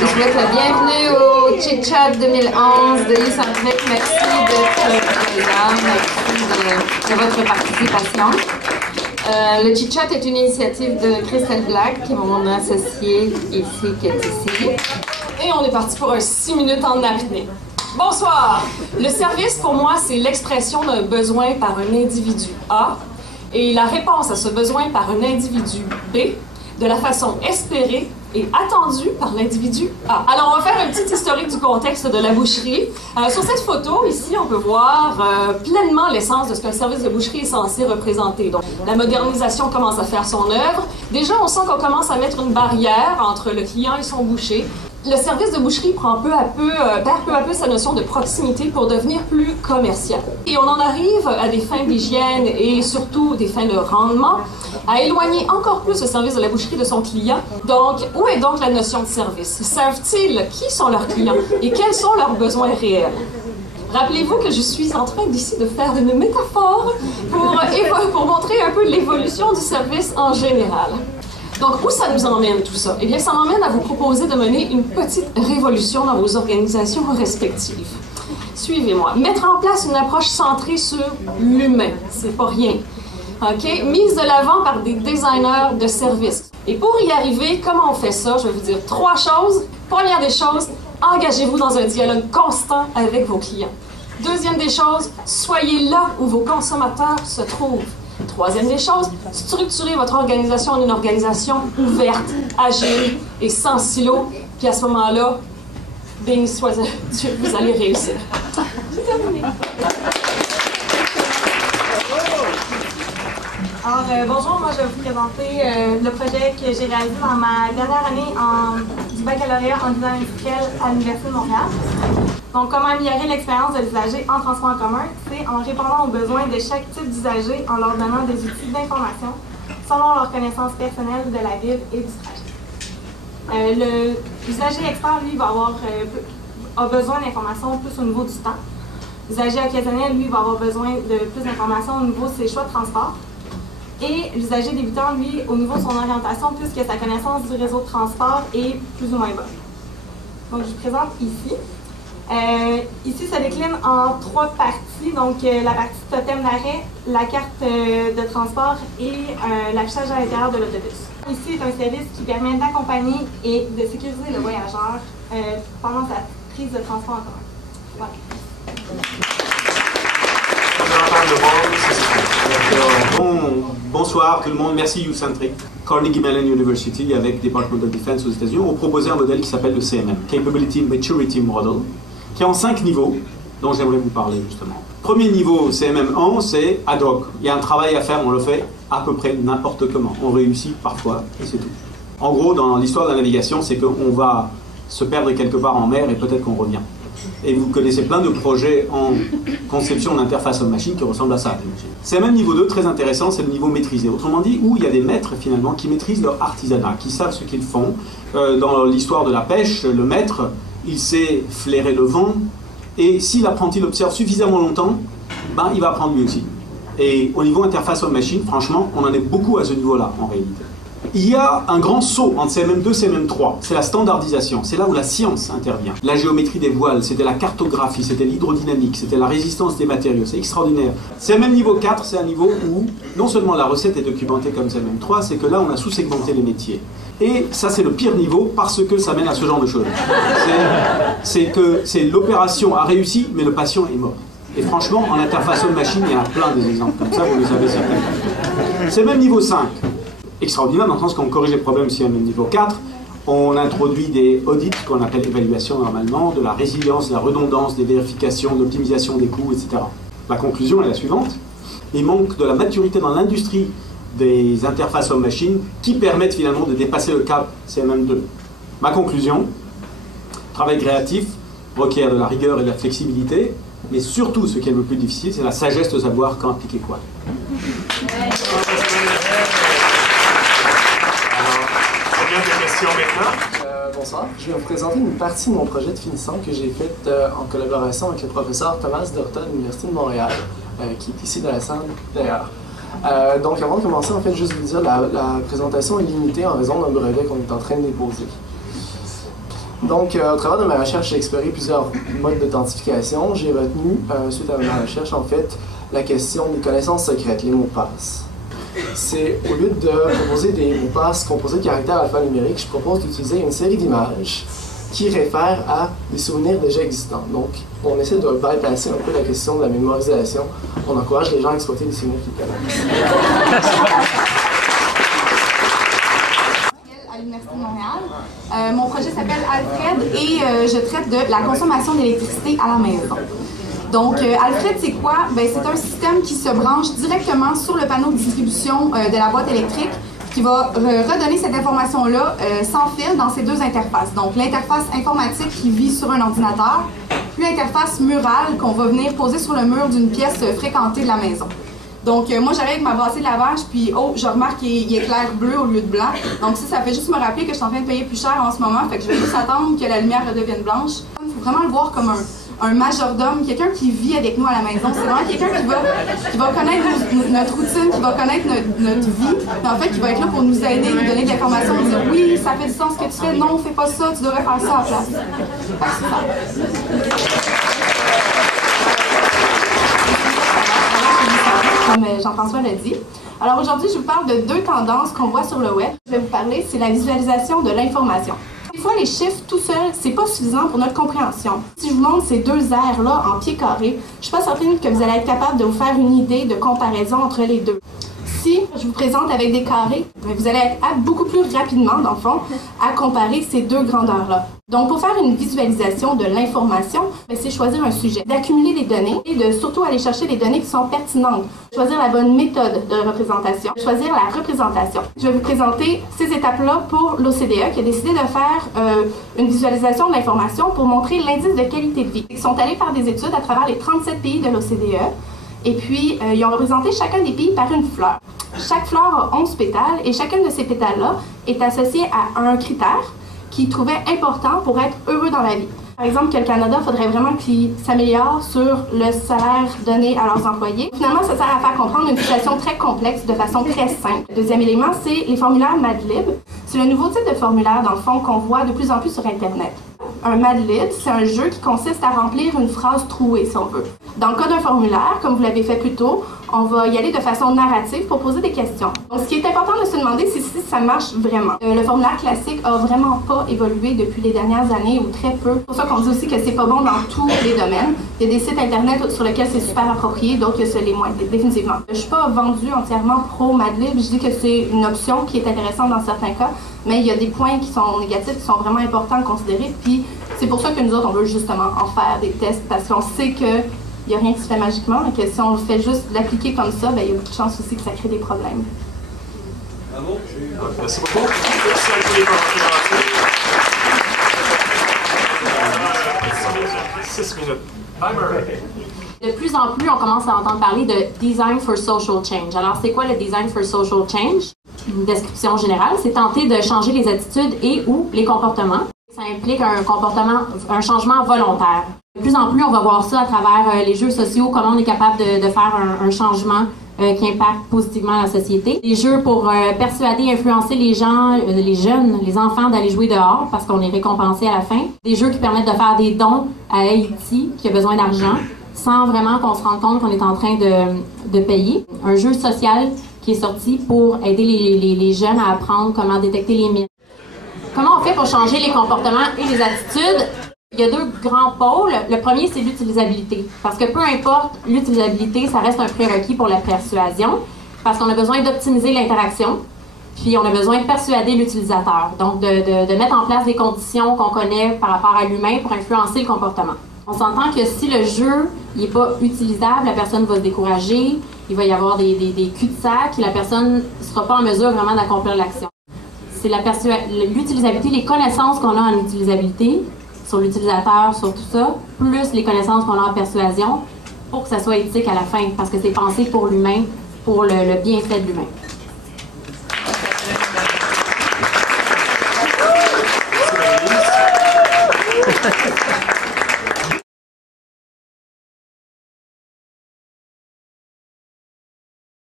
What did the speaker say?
vous souhaite la bienvenue au Chit Chat 2011 de Youcentric. Merci d'être là, merci de votre participation. Le Chit Chat est une initiative de Christelle Black, mon associée ici, qui est ici. Et on est parti pour un 6 minutes en apnée. Bonsoir! Le service, pour moi, c'est l'expression d'un besoin par un individu A et la réponse à ce besoin par un individu B de la façon espérée et attendue par l'individu A. Alors, on va faire un petit historique du contexte de la boucherie. Sur cette photo, ici, on peut voir pleinement l'essence de ce qu'un service de boucherie est censé représenter. Donc, la modernisation commence à faire son œuvre. Déjà, on sent qu'on commence à mettre une barrière entre le client et son boucher. Le service de boucherie prend perd peu à peu sa notion de proximité pour devenir plus commercial. Et on en arrive à des fins d'hygiène et surtout des fins de rendement, à éloigner encore plus le service de la boucherie de son client. Donc, où est donc la notion de service? Savent-ils qui sont leurs clients et quels sont leurs besoins réels? Rappelez-vous que je suis en train d'ici de faire une métaphore pour montrer un peu l'évolution du service en général. Donc, où ça nous emmène tout ça? Eh bien, ça m'emmène à vous proposer de mener une petite révolution dans vos organisations respectives. Suivez-moi. Mettre en place une approche centrée sur l'humain, c'est pas rien. OK? Mise de l'avant par des designers de services. Et pour y arriver, comment on fait ça? Je vais vous dire 3 choses. Première des choses, engagez-vous dans un dialogue constant avec vos clients. Deuxième des choses, soyez là où vos consommateurs se trouvent. Troisième des choses, structurez votre organisation en une organisation ouverte, agile et sans silo. Puis à ce moment-là, béni soit Dieu, vous allez réussir. J'ai terminé. Alors, bonjour, moi je vais vous présenter le projet que j'ai réalisé dans ma dernière année du baccalauréat en design industriel à l'Université de Montréal. Donc, comment améliorer l'expérience de l'usager en transport en commun? C'est en répondant aux besoins de chaque type d'usager en leur donnant des outils d'information selon leur connaissance personnelle de la ville et du trajet. L'usager expert, lui, a besoin d'informations plus au niveau du temps. L'usager occasionnel, lui, va avoir besoin de plus d'informations au niveau de ses choix de transport. Et l'usager débutant, lui, au niveau de son orientation, puisque sa connaissance du réseau de transport est plus ou moins bonne. Donc, je vous présente ici. Ici, ça décline en 3 parties. Donc, la partie totem d'arrêt, la carte de transport et l'affichage à l'intérieur de l'autobus. Ici est un service qui permet d'accompagner et de sécuriser le voyageur pendant sa prise de transport en commun. Voilà. Bonsoir tout le monde, merci Youcentric. Carnegie Mellon University avec Department of Defense aux États-Unis ont proposé un modèle qui s'appelle le CMM, Capability Maturity Model, qui est en 5 niveaux, dont j'aimerais vous parler justement. Premier niveau, CMM1, c'est ad hoc. Il y a un travail à faire, on le fait à peu près n'importe comment. On réussit parfois, et c'est tout. En gros, dans l'histoire de la navigation, c'est qu'on va se perdre quelque part en mer et peut-être qu'on revient. Et vous connaissez plein de projets en conception d'interface homme-machine qui ressemblent à ça. C'est même niveau 2, très intéressant, c'est le niveau maîtrisé. Autrement dit, où il y a des maîtres finalement qui maîtrisent leur artisanat, qui savent ce qu'ils font. Dans l'histoire de la pêche, le maître, il sait flairer le vent, et si l'apprenti l'observe suffisamment longtemps, ben, il va apprendre lui aussi. Et au niveau interface homme-machine, franchement, on en est beaucoup à ce niveau-là en réalité. Il y a un grand saut entre CMM2 et CMM3, c'est la standardisation, c'est là où la science intervient. La géométrie des voiles, c'était la cartographie, c'était l'hydrodynamique, c'était la résistance des matériaux, c'est extraordinaire. CMM niveau 4, c'est un niveau où non seulement la recette est documentée comme CMM3, c'est que là on a sous-segmenté les métiers. Et ça c'est le pire niveau parce que ça mène à ce genre de choses. C'est l'opération a réussi, mais le patient est mort. Et franchement, en interface homme-machine, il y a plein des exemples comme ça, vous les avez certainement. CMM niveau 5. Extraordinaire dans le sens qu'on corrige les problèmes si on est niveau 4, on introduit des audits qu'on appelle évaluation normalement, de la résilience, de la redondance, des vérifications, de l'optimisation des coûts, etc. La conclusion est la suivante, il manque de la maturité dans l'industrie des interfaces homme-machine qui permettent finalement de dépasser le cap CMM2. Ma conclusion, travail créatif requiert de la rigueur et de la flexibilité, mais surtout ce qui est le plus difficile, c'est la sagesse de savoir quand appliquer quoi. Bonsoir, je vais vous présenter une partie de mon projet de finissant que j'ai fait en collaboration avec le professeur Thomas Dorta de l'Université de Montréal, qui est ici dans la salle d'ailleurs. Donc avant de commencer, en fait, juste vous dire, la présentation est limitée en raison d'un brevet qu'on est en train de déposer. Donc, au travers de ma recherche, j'ai exploré plusieurs modes d'authentification. J'ai retenu, suite à ma recherche, en fait, la question des connaissances secrètes, les mots de passe. C'est, au lieu de proposer des mots de passe composés de caractères alphanumériques, je propose d'utiliser une série d'images qui réfèrent à des souvenirs déjà existants. Donc, on essaie de bypasser un peu la question de la mémorisation. On encourage les gens à exploiter des souvenirs qu'ils connaissent. À l'Université de Montréal. Mon projet s'appelle Alfred et je traite de la consommation d'électricité à la maison. Donc, Alfred, c'est quoi? C'est un système qui se branche directement sur le panneau de distribution de la boîte électrique qui va redonner cette information-là sans fil dans ces deux interfaces. Donc, l'interface informatique qui vit sur un ordinateur, puis l'interface murale qu'on va venir poser sur le mur d'une pièce fréquentée de la maison. Donc, moi, j'arrive avec ma brassée de lavage, puis je remarque qu'il éclaire bleu au lieu de blanc. Donc, ça fait juste me rappeler que je suis en train de payer plus cher en ce moment, fait que je vais juste attendre que la lumière redevienne blanche. Il faut vraiment le voir comme un majordome, quelqu'un qui vit avec nous à la maison. C'est vraiment quelqu'un qui va connaître notre routine, qui va connaître notre vie, mais en fait, qui va être là pour nous aider, nous donner de l'information, nous dire oui, ça fait du sens ce que tu fais, non, fais pas ça, tu devrais faire ça à la place. Comme Jean-François l'a dit. Alors aujourd'hui, je vous parle de deux tendances qu'on voit sur le web. Je vais vous parler, c'est la visualisation de l'information. Des fois, les chiffres tout seuls, c'est pas suffisant pour notre compréhension. Si je vous montre ces deux aires-là en pieds carrés, je suis pas certaine que vous allez être capable de vous faire une idée de comparaison entre les deux. Si je vous présente avec des carrés, vous allez être apte beaucoup plus rapidement, dans le fond, à comparer ces deux grandeurs-là. Donc, pour faire une visualisation de l'information, c'est choisir un sujet, d'accumuler des données et de surtout aller chercher des données qui sont pertinentes. Choisir la bonne méthode de représentation, choisir la représentation. Je vais vous présenter ces étapes-là pour l'OCDE qui a décidé de faire une visualisation de l'information pour montrer l'indice de qualité de vie. Ils sont allés faire des études à travers les 37 pays de l'OCDE et puis ils ont représenté chacun des pays par une fleur. Chaque fleur a 11 pétales et chacun de ces pétales-là est associé à un critère qu'ils trouvaient important pour être heureux dans la vie. Par exemple, que le Canada, il faudrait vraiment qu'il s'améliore sur le salaire donné à leurs employés. Finalement, ça sert à faire comprendre une situation très complexe de façon très simple. Le deuxième élément, c'est les formulaires Madlib. C'est le nouveau type de formulaire, dans le fond, qu'on voit de plus en plus sur Internet. Un Madlib, c'est un jeu qui consiste à remplir une phrase trouée, si on veut. Dans le cas d'un formulaire, comme vous l'avez fait plus tôt, on va y aller de façon narrative pour poser des questions. Donc, ce qui est important de se demander, c'est si ça marche vraiment. Le formulaire classique a vraiment pas évolué depuis les dernières années ou très peu. C'est pour ça qu'on dit aussi que c'est pas bon dans tous les domaines. Il y a des sites Internet sur lesquels c'est super approprié, d'autres que c'est les moins, définitivement. Je suis pas vendue entièrement pro Madlib. Je dis que c'est une option qui est intéressante dans certains cas, mais il y a des points qui sont négatifs, qui sont vraiment importants à considérer. Puis, c'est pour ça que nous autres, on veut justement en faire des tests, parce qu'on sait que il n'y a rien qui se fait magiquement, et que si on fait juste l'appliquer comme ça, il y a beaucoup de chances aussi que ça crée des problèmes. Merci beaucoup. Merci à tous les commentaires. 6 minutes. De plus en plus, on commence à entendre parler de Design for Social Change. Alors, c'est quoi le Design for Social Change? Une description générale, c'est tenter de changer les attitudes et ou les comportements. Ça implique un changement volontaire. De plus en plus, on va voir ça à travers les jeux sociaux, comment on est capable de faire un changement qui impacte positivement la société. Des jeux pour persuader, influencer les gens, les jeunes, les enfants d'aller jouer dehors parce qu'on est récompensé à la fin. Des jeux qui permettent de faire des dons à Haïti qui a besoin d'argent sans vraiment qu'on se rende compte qu'on est en train de payer. Un jeu social qui est sorti pour aider les jeunes à apprendre comment détecter les mythes. Comment on fait pour changer les comportements et les attitudes? Il y a deux grands pôles. Le premier, c'est l'utilisabilité. Parce que peu importe l'utilisabilité, ça reste un prérequis pour la persuasion. Parce qu'on a besoin d'optimiser l'interaction. Puis on a besoin de persuader l'utilisateur. Donc de mettre en place des conditions qu'on connaît par rapport à l'humain pour influencer le comportement. On s'entend que si le jeu n'est pas utilisable, la personne va se décourager, il va y avoir des cul-de-sac et la personne ne sera pas en mesure vraiment d'accomplir l'action. C'est l'utilisabilité, les connaissances qu'on a en utilisabilité, sur l'utilisateur, sur tout ça, plus les connaissances qu'on a en persuasion, pour que ça soit éthique à la fin, parce que c'est pensé pour l'humain, pour le bienfait de l'humain.